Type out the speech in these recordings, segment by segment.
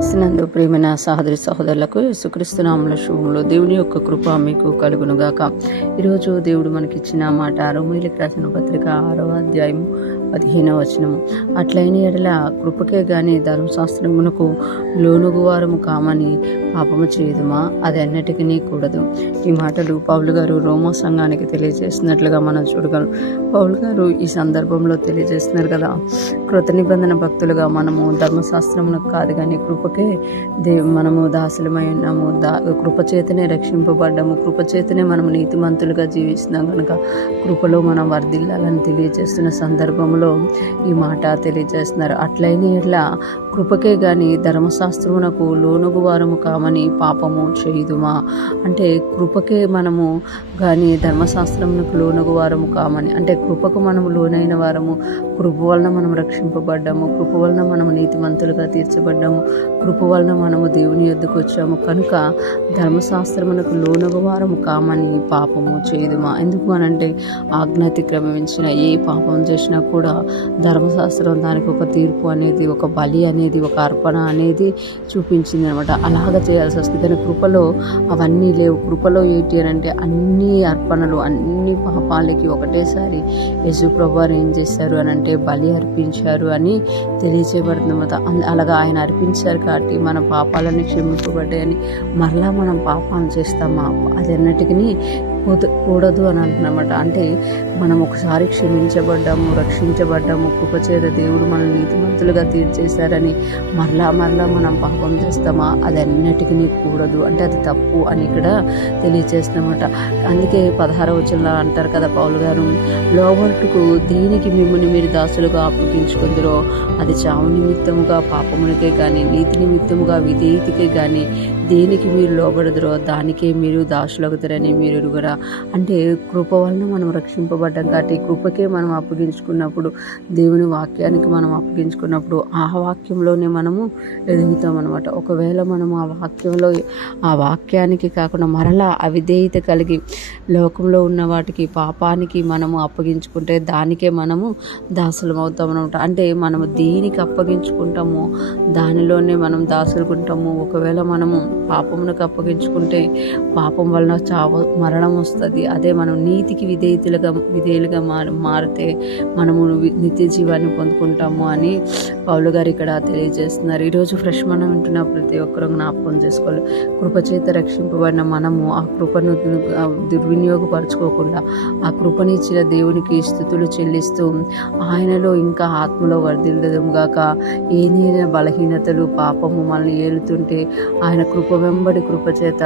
నందు ప్రియమైన సహోదరి సహోదరులకు యేసుక్రీస్తు నామములో శుభములు. దేవుని యొక్క కృప మీకు కలుగును గాక. ఈరోజు దేవుడు మనకిచ్చిన మాట రోమీయులకు రాసిన పత్రిక 6వ అధ్యాయము 15వ వచనము. అట్లైన ఎడల కృపకే గాని ధర్మశాస్త్రమునకు లోనుగు వారము కామని పాపము చేయదుమా? అది అన్నిటికీ కూడదు. ఈ మాటలు పౌలు గారు రోమా సంఘానికి తెలియజేస్తున్నట్లుగా మనం చూడగలం. పౌలు గారు ఈ సందర్భంలో తెలియజేస్తున్నారు కదా, కృత నిబంధన భక్తులుగా మనము ధర్మశాస్త్రమునకు కాదు కానీ కృపకే మనము దాసులమై ఉన్నాము. కృపచేతనే రక్షింపబడ్డాము. కృపచేతనే మనము నీతిమంతులుగా జీవిస్తున్నాం కనుక కృపలో మనం వర్ధిల్లాలని తెలియజేస్తున్న సందర్భంలో ఈ మాట తెలియజేస్తున్నారు. అట్లయిన ఎట్లా కృపకే గాని ధర్మశాస్త్రమునకు లోనుగు వారము కామని పాపము చేయుదుమా? అంటే కృపకే మనము కానీ ధర్మశాస్త్రమునకు లోనుగు వారము కామని, అంటే కృపకు మనము లోనైన వారము. కృప వలన మనం రక్షింపబడ్డాము. కృప వలన మనము నీతిమంతులుగా తీర్చబడ్డాము. కృప వలన మనము దేవుని యొద్దకు వచ్చాము కనుక ధర్మశాస్త్రమునకు లోనుగు వారము కామని పాపము చేయుదుమా? ఎందుకు అనంటే ఆజ్ఞాతిక్రమించిన ఏ పాపం చేసినా కూడా ధర్మశాస్త్రం దానికి ఒక తీర్పు అనేది, ఒక బలి అనేది, ఒక అర్పణ అనేది చూపించింది అనమాట. అలాగ చేయాల్సి వస్తుంది. కానీ కృపలో అవన్నీ లేవు. కృపలో ఏంటి అని అంటే అన్ని అర్పణలు, అన్ని పాపాలకి ఒకటేసారి యేసు ప్రభువారు ఏం చేశారు అని అంటే బలి అర్పించారు అని తెలియచేయబడుతుంది అనమాట. అలాగా ఆయన అర్పించారు కాబట్టి మన పాపాలన్నీ క్షమింపబడ్డాయని మరలా మనం పాపాలను చేస్తామా? అది అన్నిటికీ కూడదు అని అంటున్నమాట. అంటే మనం ఒకసారి క్షమించబడ్డాము, రక్షించబడ్డాము, కృపచేత దేవుడు మనల్ని నీతిమంతులుగా తీర్చేశారని మరలా మనం పాపం చేస్తామా? అది అన్నిటికీ కూడదు, అంటే అది తప్పు అని ఇక్కడ తెలియజేస్తున్నమాట. అందుకే 16వ వచనంలో అంటారు కదా పౌలు గారు, లోబట్టుకు దీనికి మిమ్మల్ని మీరు దాసులుగా అప్పగించుకుందరో అది చావు నిమిత్తముగా పాపమునికే కానీ నీతి నిమిత్తముగా విధేయతకే కానీ దేనికి మీరు లోబడదురో దానికే మీరు దాసులవుతారని మీరు ఎరుగురా. అంటే కృప వలన మనం రక్షింపబడ్డాం కాబట్టి కృపకే మనం అప్పగించుకున్నప్పుడు, దేవుని వాక్యానికి మనం అప్పగించుకున్నప్పుడు ఆ వాక్యంలోనే మనము ఎదుగుతాం అనమాట. ఒకవేళ మనము ఆ వాక్యానికి కాకుండా మరలా అవిధేయత కలిగి లోకంలో ఉన్న వాటికి, పాపానికి మనము అప్పగించుకుంటే దానికే మనము దాసులం అవుతాం అనమాట. అంటే మనము దేనికి అప్పగించుకుంటామో దానిలోనే మనం దాసులుకుంటాము. ఒకవేళ మనము పాపమునకు అప్పగించుకుంటే పాపం వలన మరణం వస్తుంది. అదే మనం నీతికి విధేయులుగా మారితే మనము నిత్య జీవాన్ని పొందుకుంటాము అని పౌలు గారు ఇక్కడ తెలియజేస్తున్నారు. ఈరోజు ఫ్రెష్ మనం వింటున్న ప్రతి ఒక్కరూ జ్ఞాపకం చేసుకోవాలి. కృపచేత రక్షింపబడిన మనము ఆ కృపను దుర్వినియోగపరచుకోకుండా ఆ కృపని ఇచ్చిన దేవునికి స్తుతులు చెల్లిస్తూ ఆయనలో ఇంకా ఆత్మలో వర్ధిల్లుదుముగాక. ఏదైనా బలహీనతలు, పాపము మనల్ని ఏలుతుంటే ఆయన కృప వెంబడి కృపచేత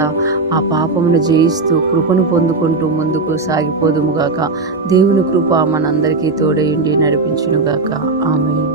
ఆ పాపమును జయిస్తూ కృపను పొందుకుంటూ ముందుకు సాగిపోదుముగాక. దేవుని కృప మనందరికీ తోడయుండి నడిపించునుగాక. ఆమేన్.